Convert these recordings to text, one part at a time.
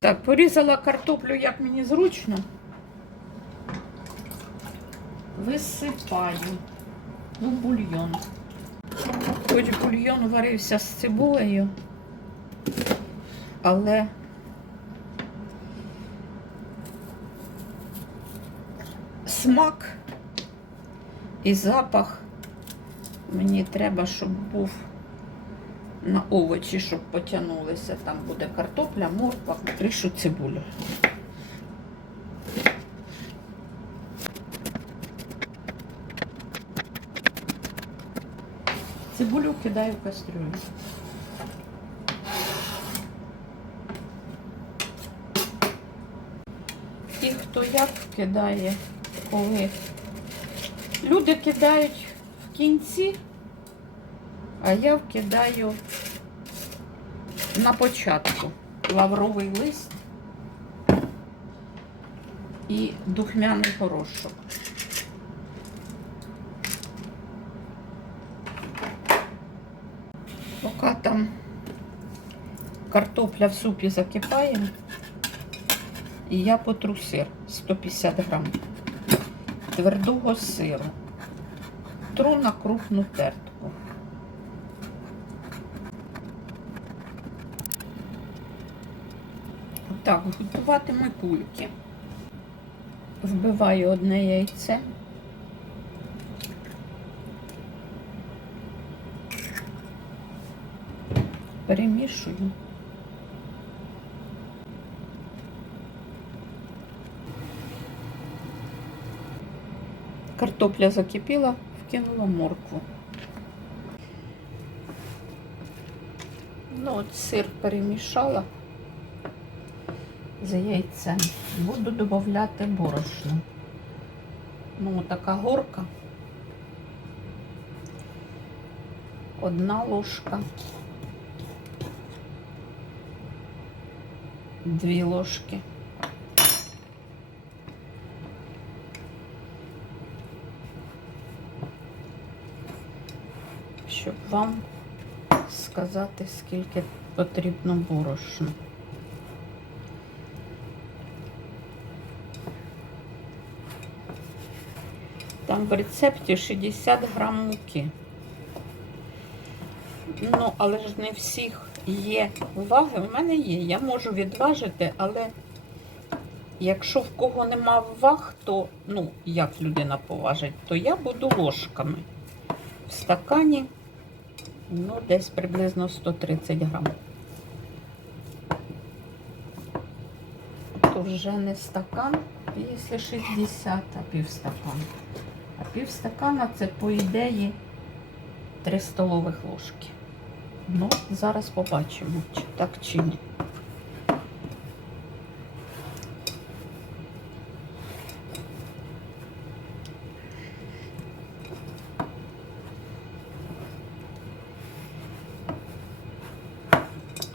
Так, порізала картоплю, як мені зручно. Висипаю у бульйон. Хоч бульйон варився з цибулею, але смак і запах мені треба, щоб був на овочі, щоб потягнулися. Там буде картопля, морква, кришу цибулю. Цибулю кидаю в кастрюлю. І хто як кидає, коли люди кидають в кінці, а я вкидаю на початку лавровий лист і духмяний горошок. Поки там картопля в супі закипає, і я потру сир 150 грам твердого сиру. Тру на крупну тертку. Так, готуватиму кульки. Вбиваю одне яйце. Перемішую. Картопля закипіла, вкинула моркву. Ну, от сир перемішала з яйцем. Буду додати борошно. Ну, така горка. Одна ложка. Дві ложки. Щоб вам сказати, скільки потрібно борошна. Там в рецепті 60 грам муки. Ну, але ж не всіх є ваги. У мене є. Я можу відважити, але якщо в кого нема ваг, то, ну, як людина поважить, то я буду ложками. В стакані, ну, десь приблизно 130 грам. То вже не стакан, якщо 60, а півстакана. А півстакана це, по ідеї, 3 столових ложки. Ну, зараз побачимо, чи так чи ні.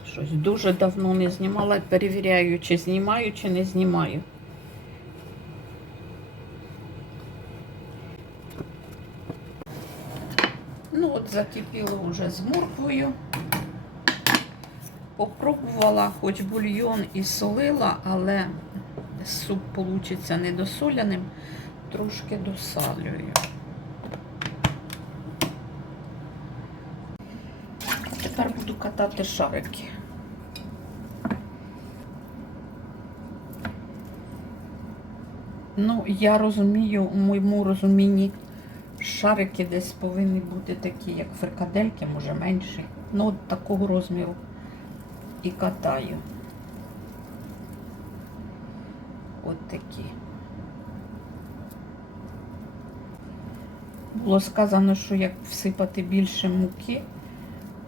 Щось дуже давно не знімала, перевіряю, чи знімаю, чи не знімаю. Ну, от закипіло вже з морквою. Попробувала, хоч бульйон і солила, але суп вийде недосоляним, трошки досалюю. Тепер буду катати шарики. Ну, я розумію, у моєму розумінні шарики десь повинні бути такі, як фрикадельки, може менші. Ну, от такого розміру і катаю. От такі. Було сказано, що як всипати більше муки,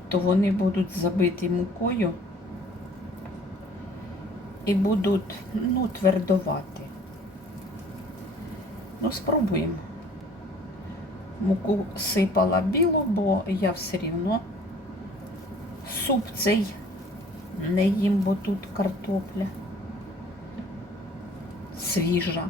то вони будуть забиті мукою і будуть, ну, твердувати. Ну, спробуємо. Муку сипала білу, бо я все рівно суп цей не їм, бо тут картопля свіжа.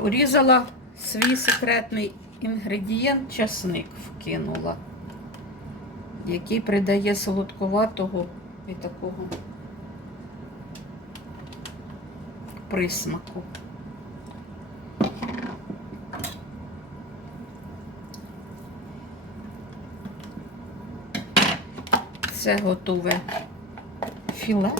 Порізала свій секретний інгредієнт, часник вкинула, який придає солодковатого і такого присмаку. Це готове філе.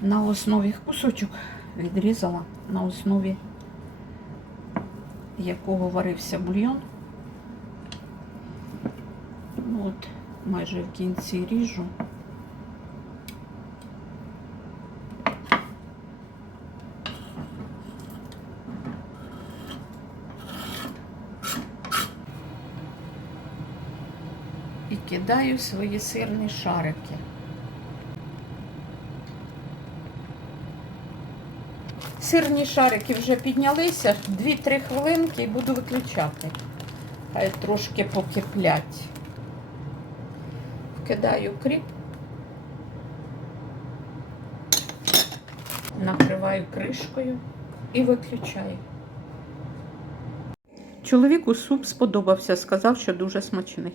На основі кусочок відрізала, на основі якого варився бульйон. Ну, От майже в кінці ріжу. І кидаю свої сирні шарики. Сирні шарики вже піднялися, 2-3 хвилинки і буду виключати. Хай трошки покиплять. Вкидаю кріп, накриваю кришкою і виключаю. Чоловіку суп сподобався, сказав, що дуже смачний.